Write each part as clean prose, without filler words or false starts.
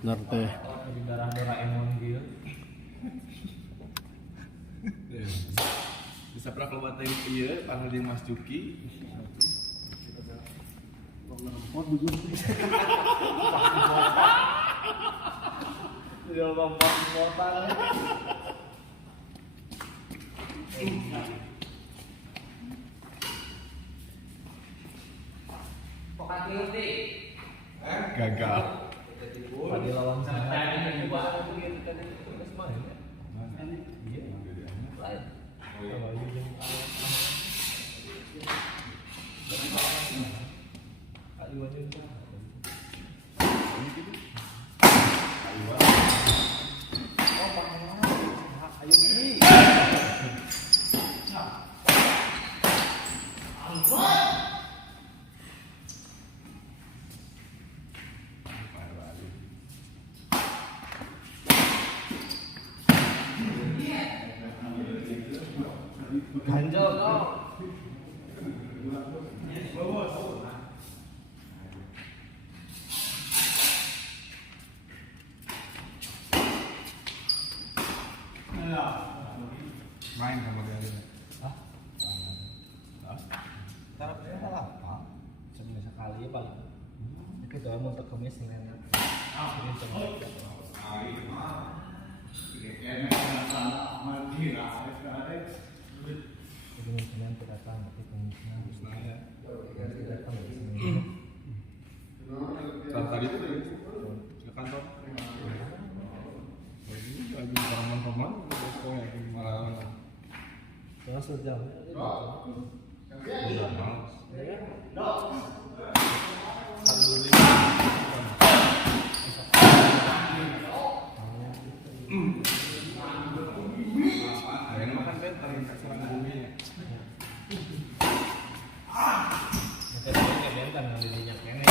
partner teh. Di darah Doraemon gitu. Bisa pernah keluar dari iya, panggil dia Mas Juki. Pot bujur sih. Dia lompat motor. Pokat ngerti. Gagal. Tadi lawan sana. Ganjel kau. Main sama dia. Hah? Tarapnya salah apa? Seminggu sekali paling. Tapi itu emang untuk kemis dengan ini cuma. Kemungkinan kita datang, tapi kemungkinan kita datang dari sini. Tadi itu ke kantor. Lagi teman-teman, pokoknya malah Terus sejam. udah males. Yang makan bentar yang serang bumi. Mungkin dia bentar yang didinya kene.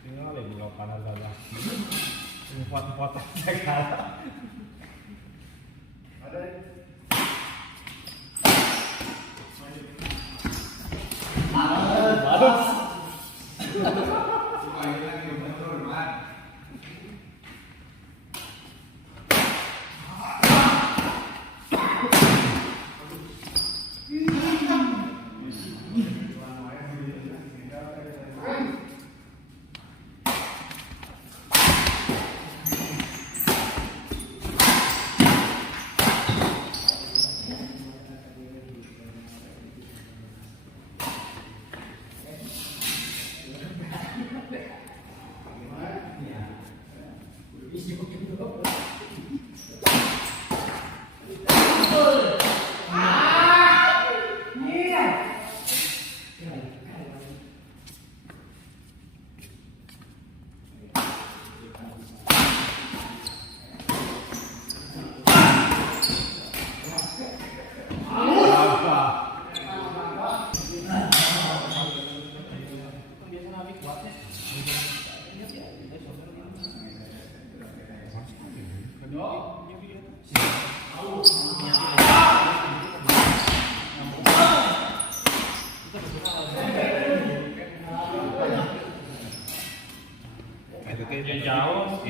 Tinggal lagi lo kanan gagal. Ini foto-foto gagal.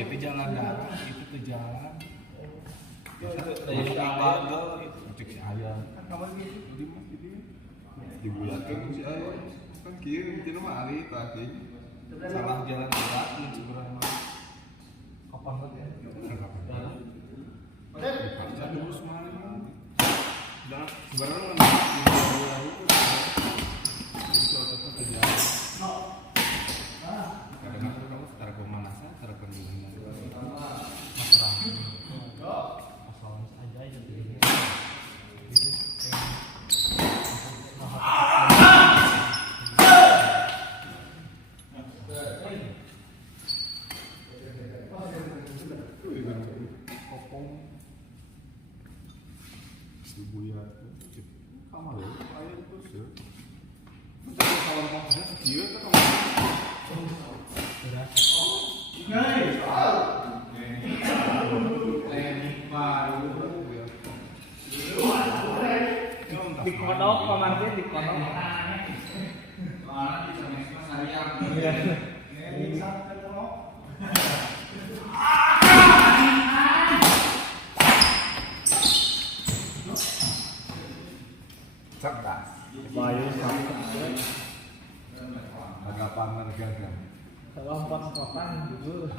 Itu jalan darat, itu tuh jalan. Itu bagel, itu cek si ayam. Kan kamar gitu, di mas gitu. Dibulatkan si ayam. Kan kiri, itu mah ali tadi. Salah jalan darat, sebenarnya mah. Kapan lagi? Baca dulu semuanya. Dan sebenarnya kan di bawah itu. Itu ototnya terjalan. Kadang-kadang kamu setara pemanasan, setara pendinginan. Masalah. Masalah saja itu. Dibuat. Kamar ya, air terus ya. Kalau kalau maksudnya kecil kan kamar. Di kodok kemarin di kodok. Iya. Cerdas. Bayu Agak pamer gagal. kalau pas-pasan juga.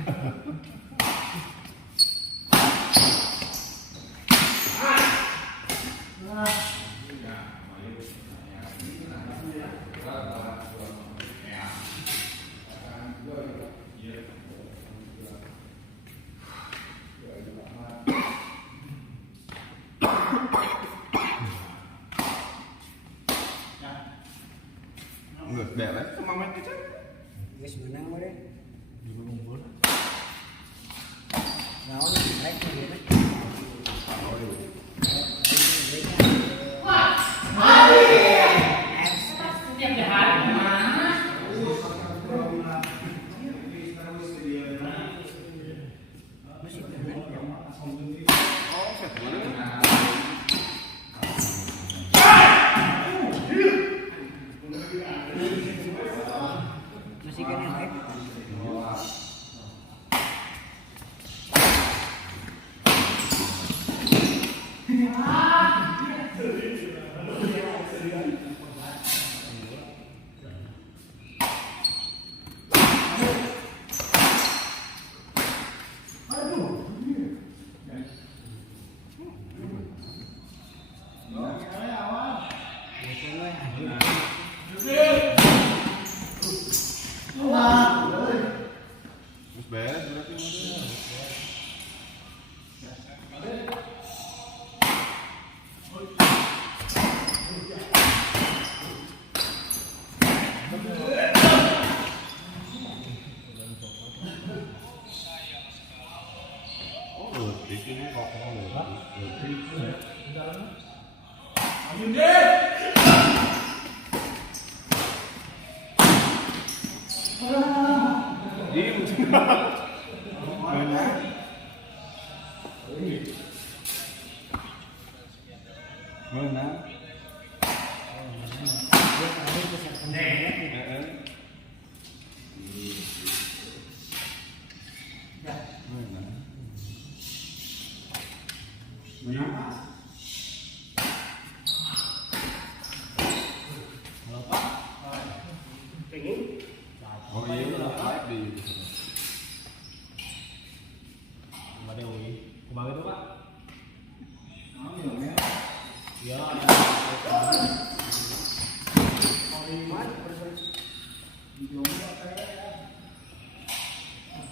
Enggak, beres sama main kecil. Wis menang mah deh. Dulu ngumpul. Naon naik lagi mah. Oh iya. Masih menang. Oh, set dulu. Masih kan yang naik. Terus beres berarti model. Oh, letik ini kok letik. Diem. Mana? Mana? Dia tadi besar kembali. Mana? Oh iya, udah live di YouTube. Mbak Dewi. Kemarin itu Pak. Iya.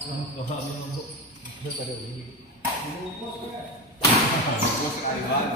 Kalau kami untuk Mbak Dewi. Bos Aiwan.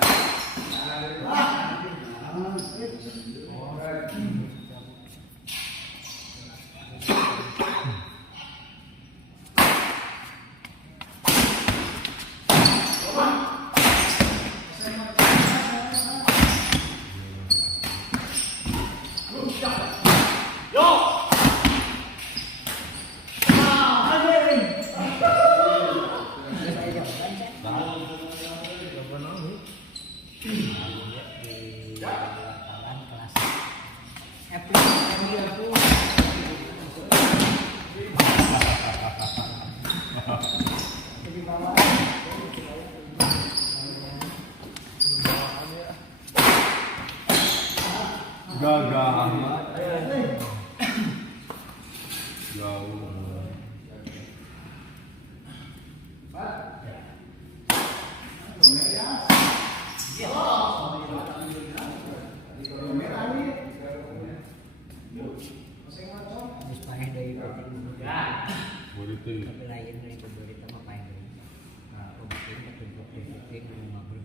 Gagal. Jauh. Habis payah dari Begitu. tapi lain dari pemerintah mah payah dari. Nah, bikin yang mabrur.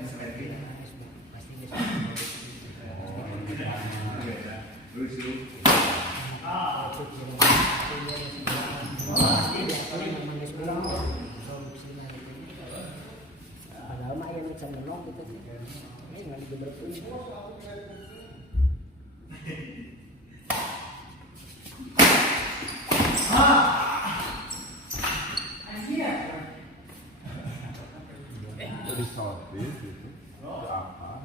pasti bisa. Padahal mah yang bisa menolak gitu. Ini nggak digebrek. Jadi sotis gitu. Apa?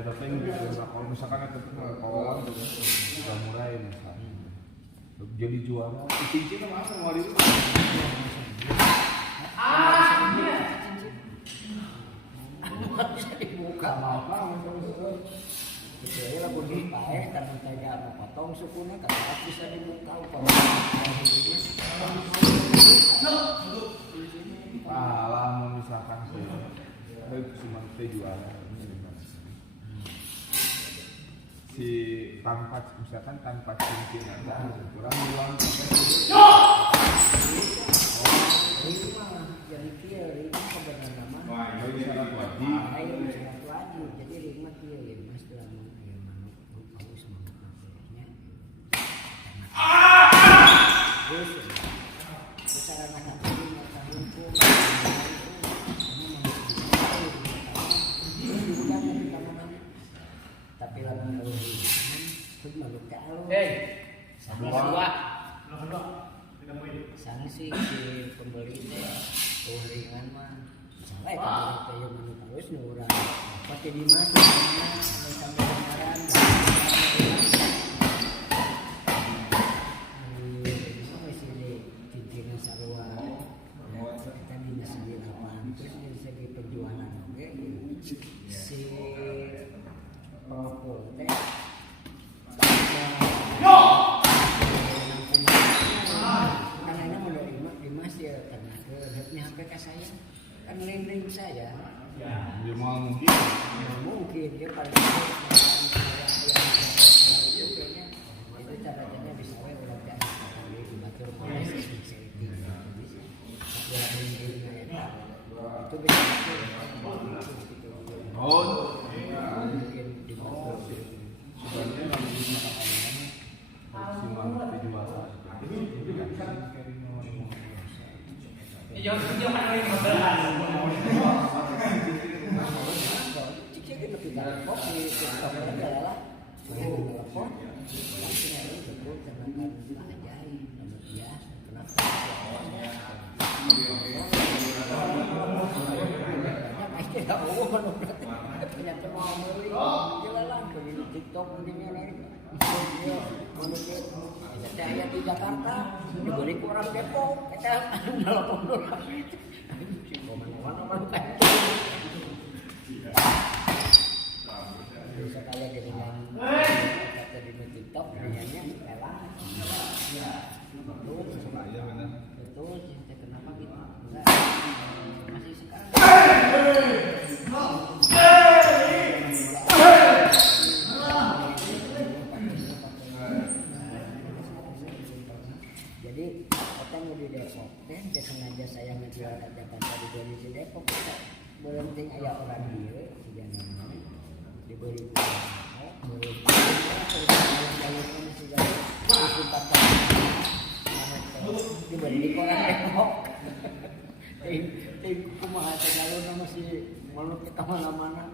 Tapi kalau misalkan itu kawan udah mulai misalnya jadi juara cincin sama apa mau itu bisa dibuka apa saya lagu di pae karena saya mau potong sukunya kalau bisa dibuka lah misalkan sih cuma juara si tanpa cincin ada kurang bilang ini mah jadi kia ini sebenarnya mah syarat wajib syarat wajib jadi ringmat kia ya mas dalam manuk harus manuk namanya terus besaran anak ini mata hukum tapi lagi harus manuk kalau dua sanksi si pembeli teh ringan mah misalnya kalau kayak manuk harus nurang pakai di mas sampai kemarin masih di cincin sarua kita di masih di lapangan terus dari segi penjualan oke si pengepul teh karena menerima Dimas ya karena ke HP saya kan link saya ya mau mungkin dia paling kayaknya itu caranya bisa ulang kali diatur proses itu bisa mungkin diatur sebenarnya kalau maksimal 7 juara saya di Jakarta dibeli orang Depok kita nelpon orang mana-mana bisa kayak dengan kata di TikTok dengannya rela betul kenapa gitu enggak masih sekarang jadi kita mau di Depok teh sengaja saya ngejual ke Jakarta dibeli di Depok belum ting aya orang dia si jangan dibeli dibeli di koran Depok ting kumaha teh galon masih mau kita mana-mana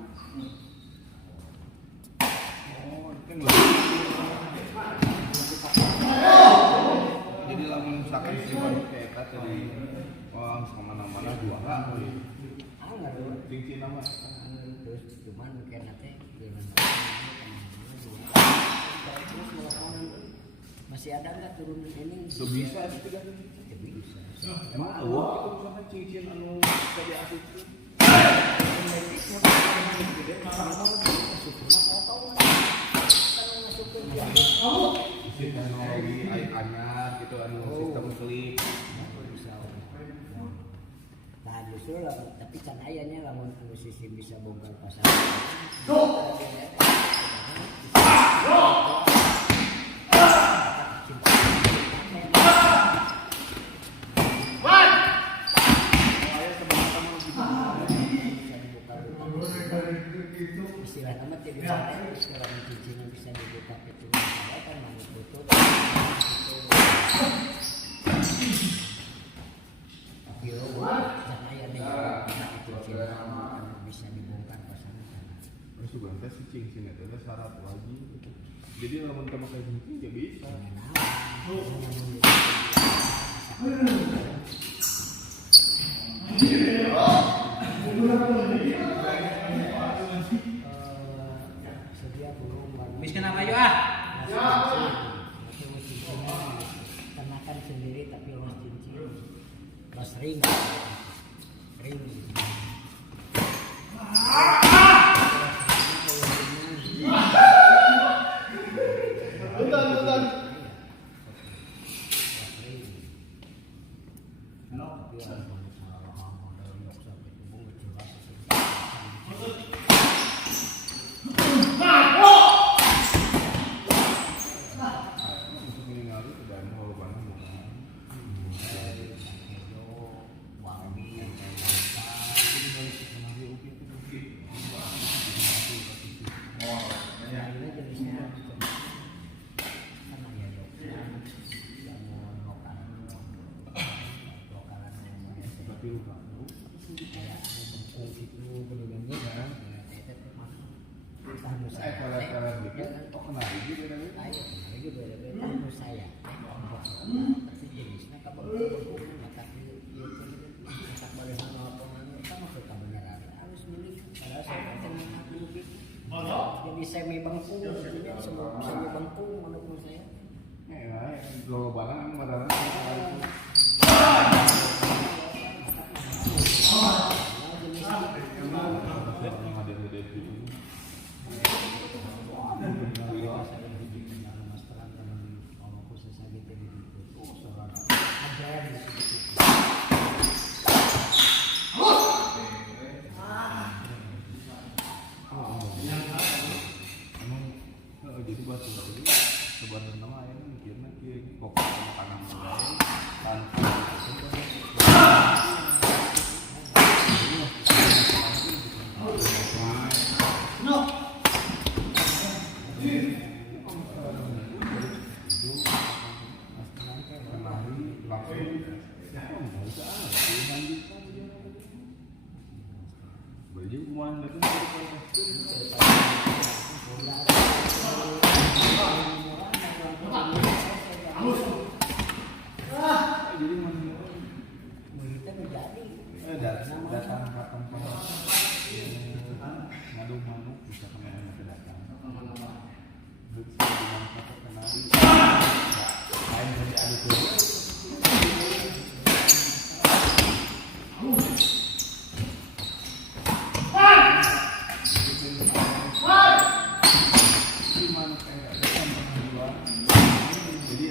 jadi lamun misalkan si baru kayak tadi kemana-mana juara cincin nama terus cuman karena teh masih ada nggak turunan ini? Tuh bisa itu kan. Ya bisa. Emang awak itu misalkan cincin anu tadi aku itu. Teknologi anyar gitu anu sistem klip. Nah justru lah, tapi kan ayahnya lamun posisi bisa bongkar pasar. Istilah nama tidak bisa kalau cincin yang bisa dibuka itu masalah kan mau tutup. Tapi kan ayahnya itu cincin bisa dibongkar pasar. Terus juga nanti si cincin itu ada syarat lagi. Jadi kalau mau pakai cincin ya bisa. Sedia burung Bis kenapa yuk ah? kenakan sendiri tapi los cincin, los ring, ring. Jadi semi bangku, jadinya semi bangku menurut saya. Kalau barang madaran jadi buat sebenarnya nama yang mikirnya kok makanan mulai tanpa baju uang itu datang ke tempat ngadu-ngadu bisa kemana ke datang bisa dimanfaatkan kenali lain dari adu tuh gimana kayak ada pernah jadi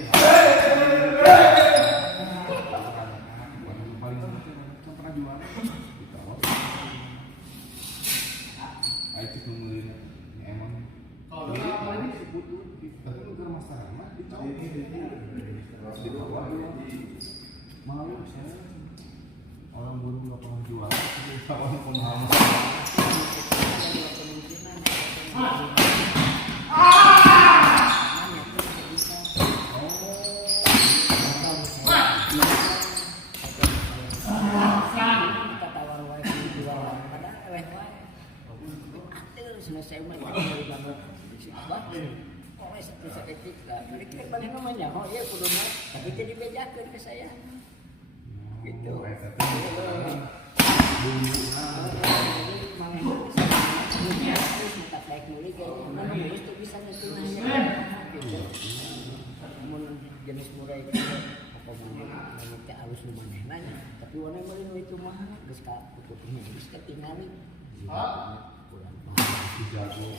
paling pernah jual itu nulis emang ini disebut tapi bukan masalah di bawah malu saya orang burung nggak pernah jual orang pemahaman selesai mah dari bangun bangun oleh satu seketik lah kira bagaimana namanya oh iya kudu mah tapi jadi bejakeun ke saya gitu dulu kumaha geus ka putupnya geus ketinggalan. Kurang Jago.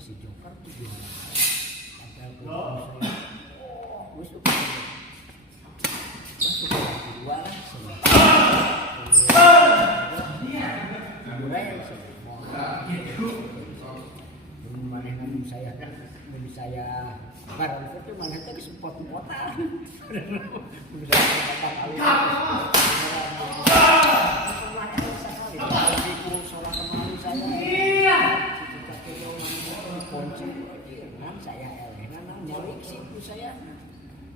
si Joker tuh gimana? Saya barang itu mana itu spot-spotan. Saya Elena nyari situ saya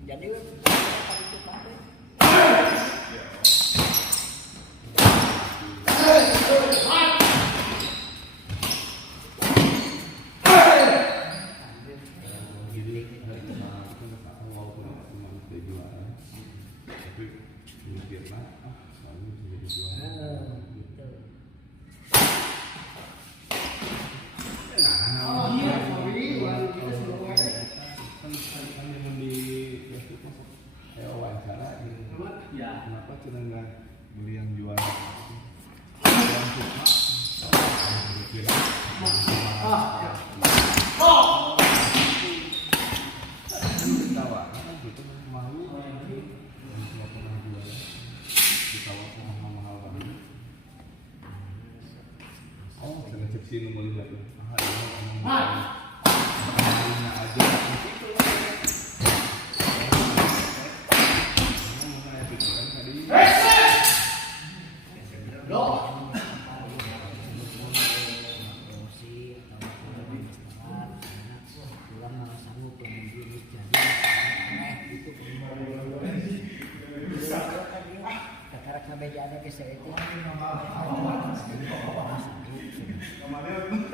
jadi itu kafe. Kenapa kita nggak beli yang juara? Oh, saya cek sini mau lihat.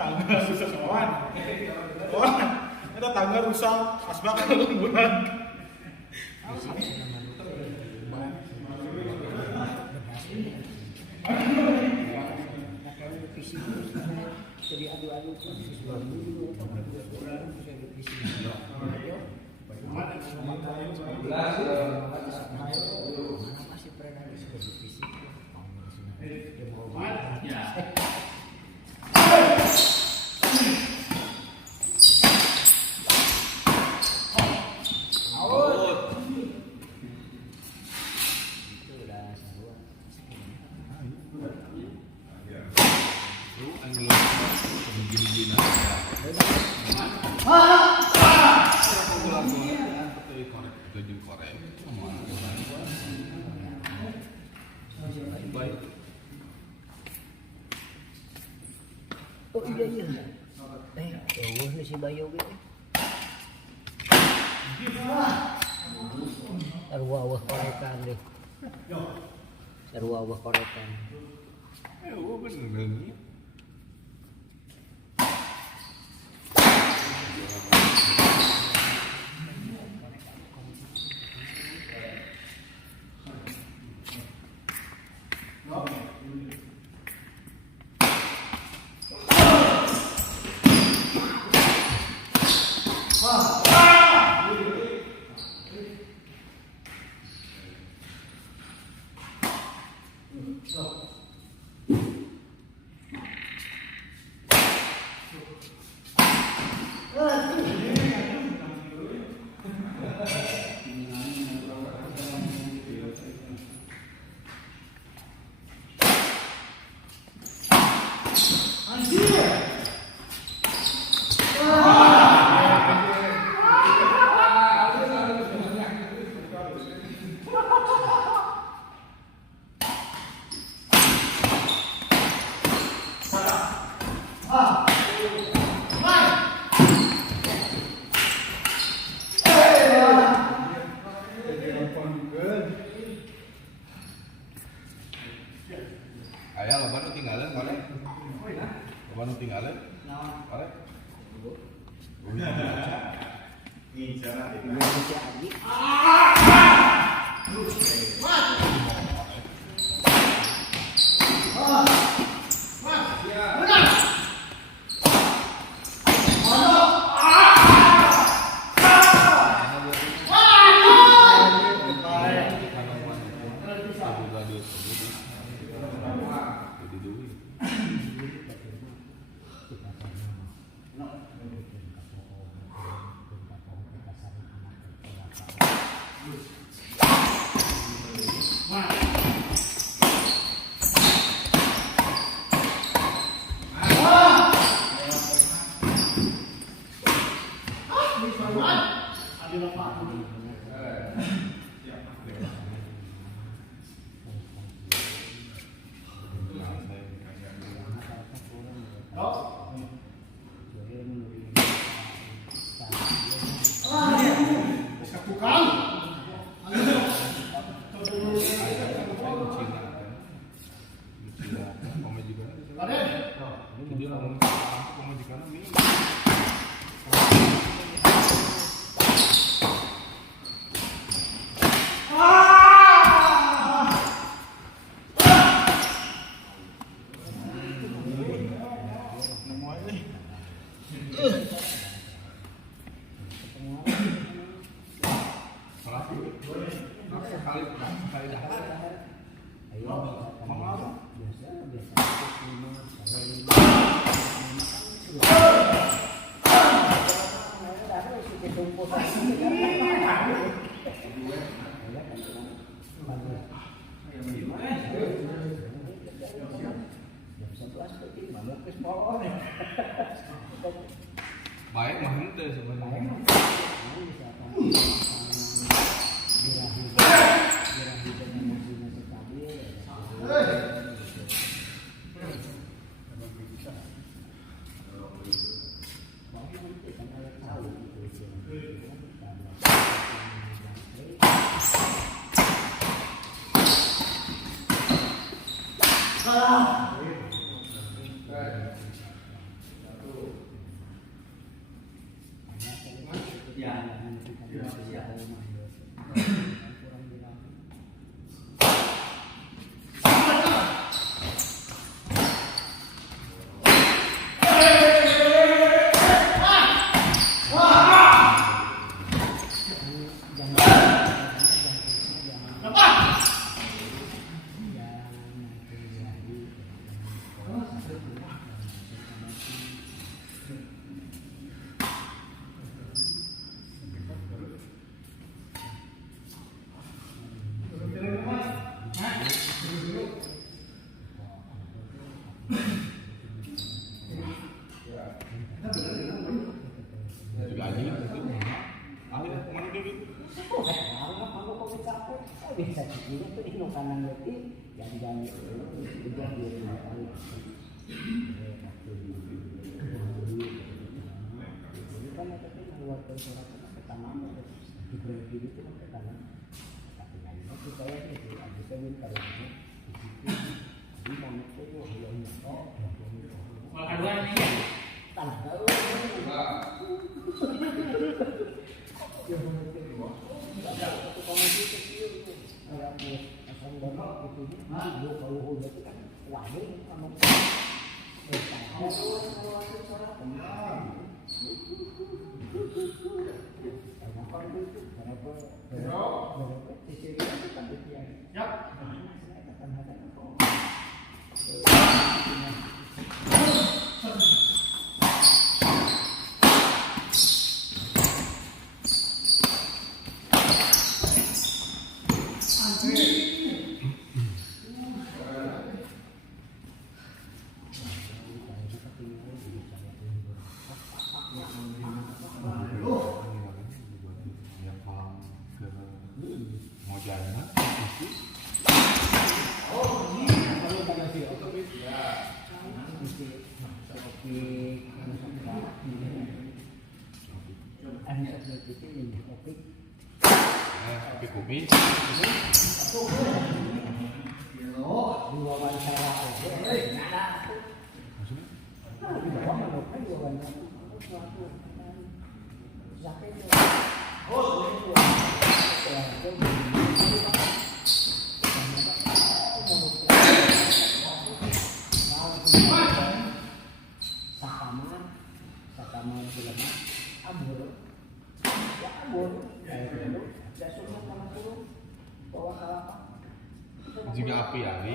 Tangga susah soan. Wah, ada tangga rusak, asbak kan bulan. Jadi adu-adu tuh sesuatu dulu masih pernah divisi oh iya nih si Bayu gitu arwah korekan deh arwah korekan bener. Ayah lo baru tinggalin korek. Lo baru tinggalin. Korek. ini cara Jadi orang pemajikan ini sekali dah. Baik mah ente sebenarnya. Bisa segini tuh di kanan lagi jangan udah di rumah kali. Ini kan ada tuh keluar dari surat pertama di berhenti itu kan pertama. Tapi lagi itu saya itu ada kawin kalau itu di mana tuh yang Aduan ini. tanah tahu. Kopi. Jika api ali.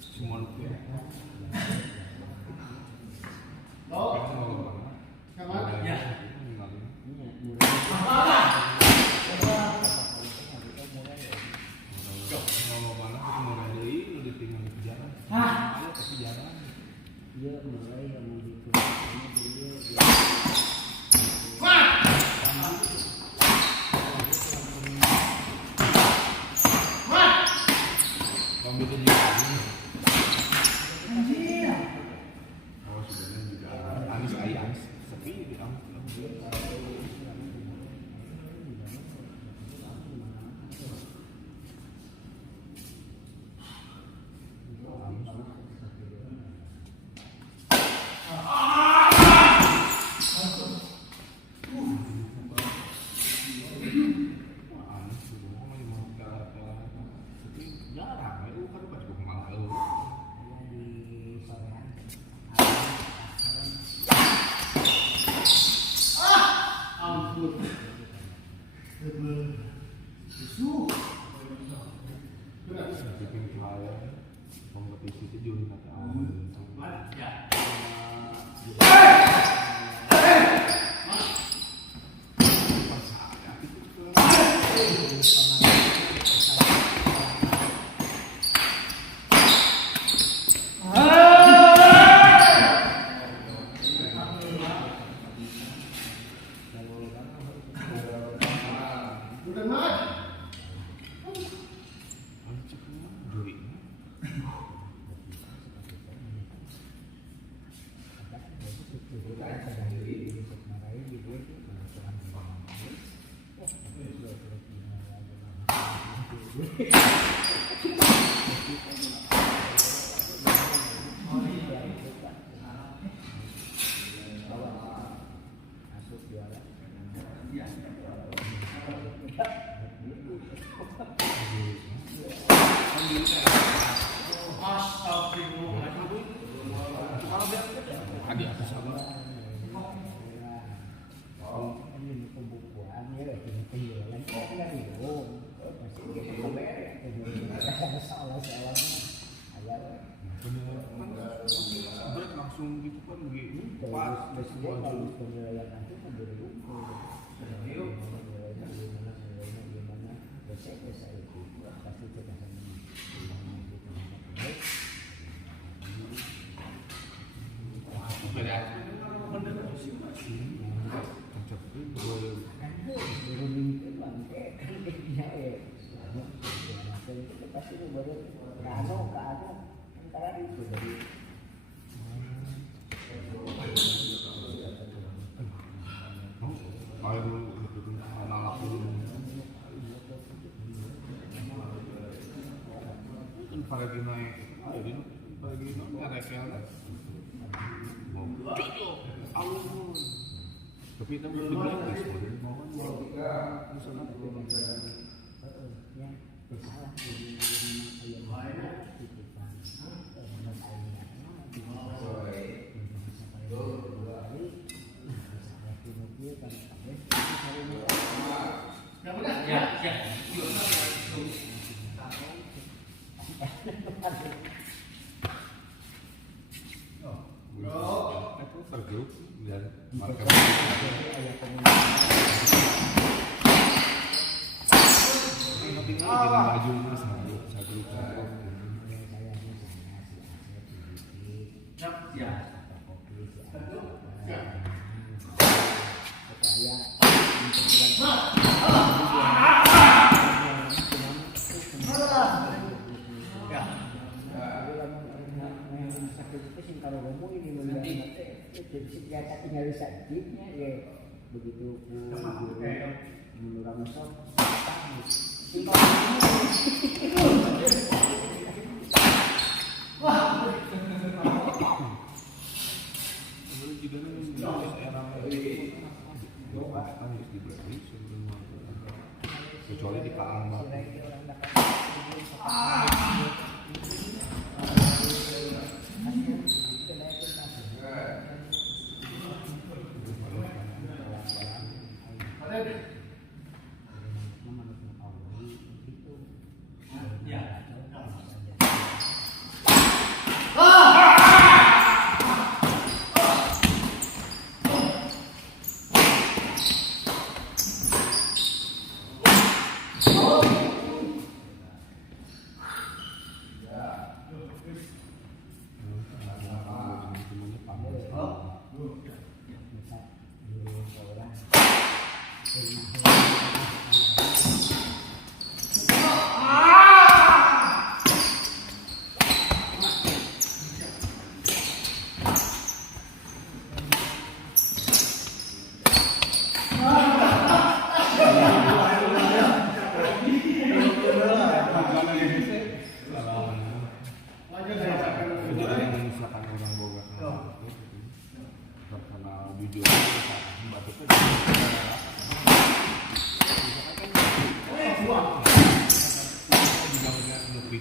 Semua itu. Ya. Kalau mana kita mulai dari udah tinggal di jalan. Hah? Ayo tapi jalan. Dia mulai yang gitu. Kamu itu juga ini. Oh sebenarnya juga Anis ayam sepi di jarang, itu kan pas gue kemana lu. Di sorean. Ampun. Bikin klien kompetisi itu Juni nanti awal. Ya. Juri. Astagfirullahaladzim. Adi atas apa? Ini pembukuan ya, penjualan kok nggak itu, masih salah-salahnya agar Berat langsung gitu kan begini. terus dia kalau penilaian nanti menjadi hukum, gimana dosa itu pasti kita Beda. Bener sih masih. Konsep itu pasti baru ke antara itu dari air itu anak dulu. Pagi naik, jadi pagi naik rekel. Tapi itu belum gratis, mau yang salah itu kan Ya, ya. itu tergrup dan market. Tinggal jalan baju mas satu Ya. tinggal sakitnya ya begitu menurut musuh kecuali di Kaang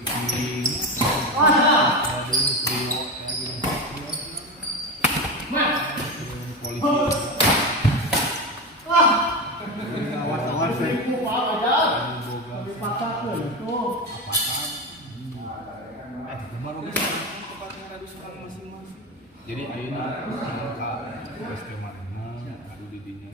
polisi. Ada ini trio lagi polisi. Awas saya. Boga. Patah tuh itu. Kemarin tempatnya ada seorang masing-masing. Jadi ayeuna ka geus teh marena adu di dinya.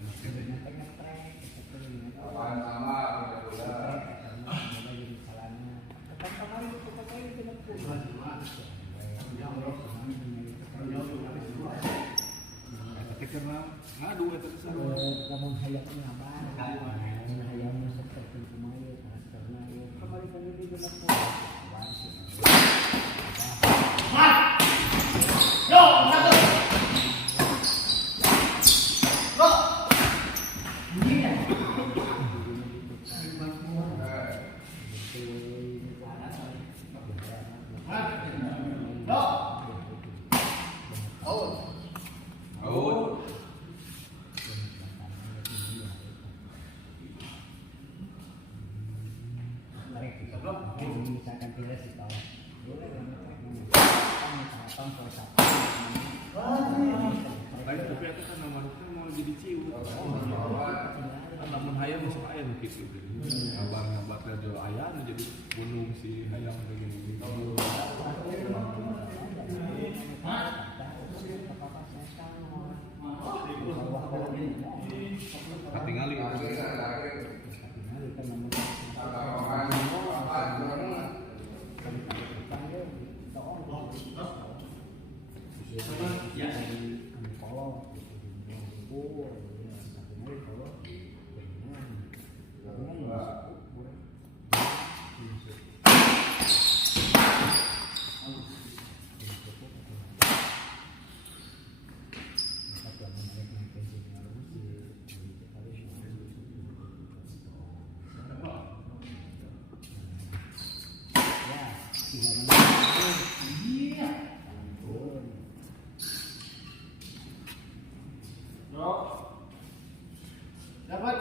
Tapi karena ngadu eta teh sarua. Kamu hayang ngabar. Hayang seperti kumaha karena kemarin kan ini dengan misalkan tidak sih tahu. Lain tapi aku kan nomornya mau jadi ciu. Namun hayang masuk aya nu kitu. Ngabar teh jo aya nu jadi gunung si hayang begini. Katingali. Dapat?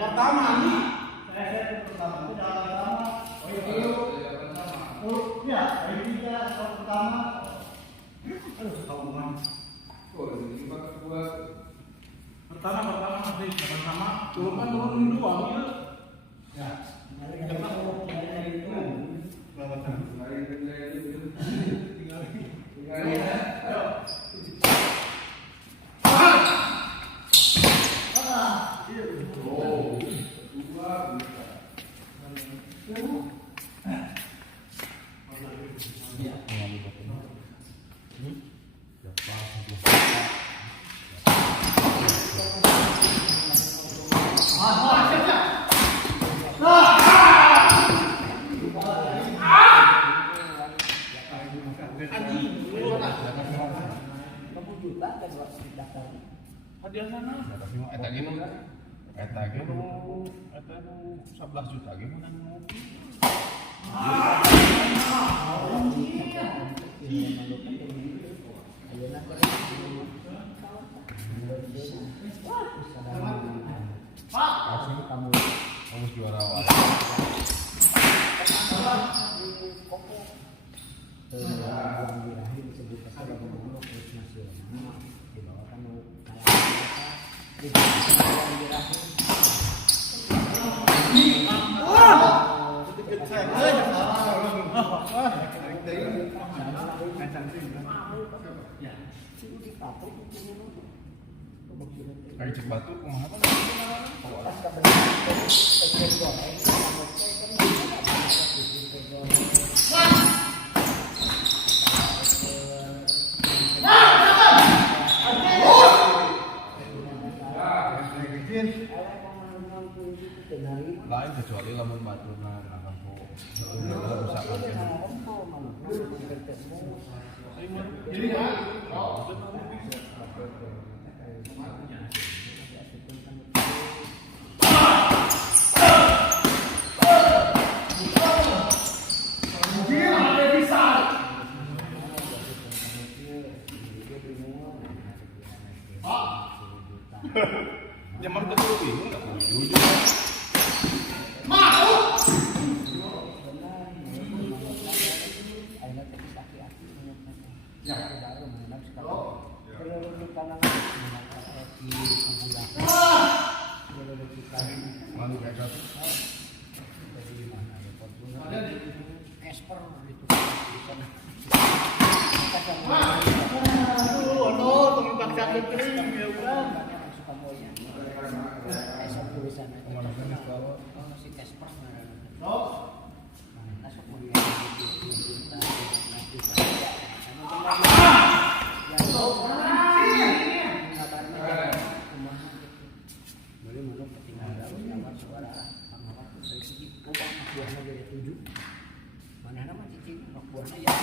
Pertama nih. pertama masih sama turun dua gitu. Ya. Hadiah sana. Eta gini kan? Eta gini, eta nu 11 juta gimana nu? Asli kamu Juara awal. yang birahi disebut pasal ngomong terus nasional di bawah kamu kayak yang birahi Kayak cek batu kumaha kan? Lain kecuali lamun batu na kampung. Misalkan Jadi kan? Nyamar terus bingung enggak jujur. Malu kayak gitu. Casper itu si Casper mana nama cicing buahnya ya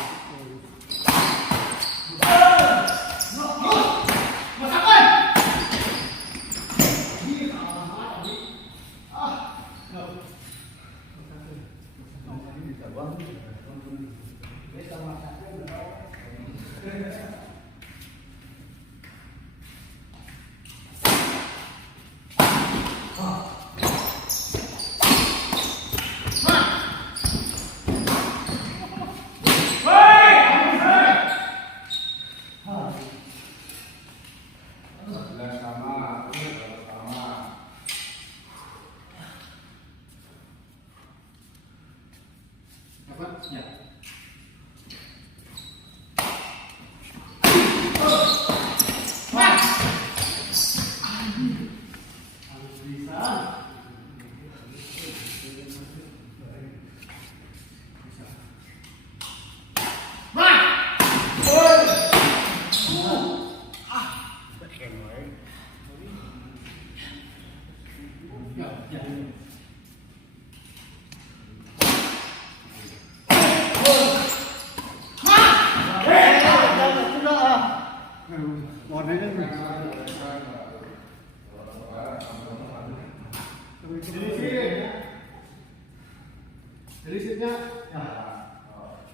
Jadi sitnya ya.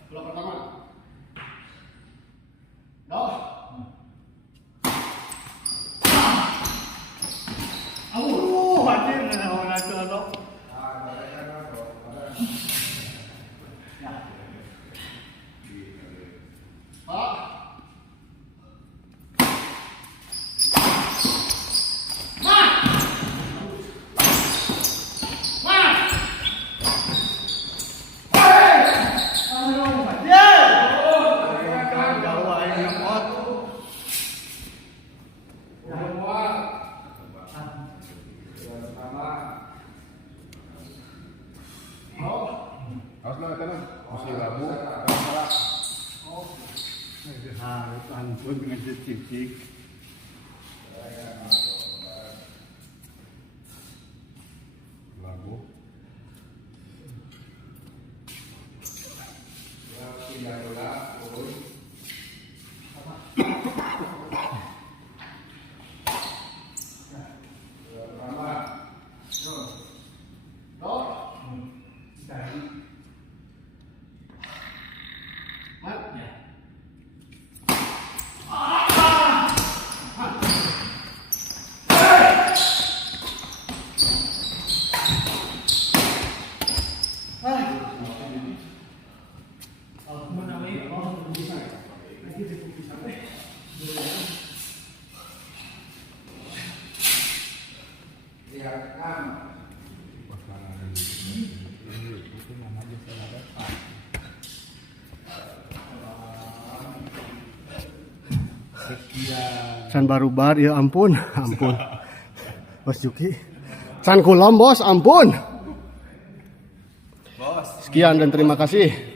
Blok pertama. Dos. Anjir orang itu dong. Pak. Buat ngecek cicik. Lagu. Can barubar ya ampun, ampun. Bos Juki. Can kulam bos, ampun. Bos. Sekian dan terima kasih.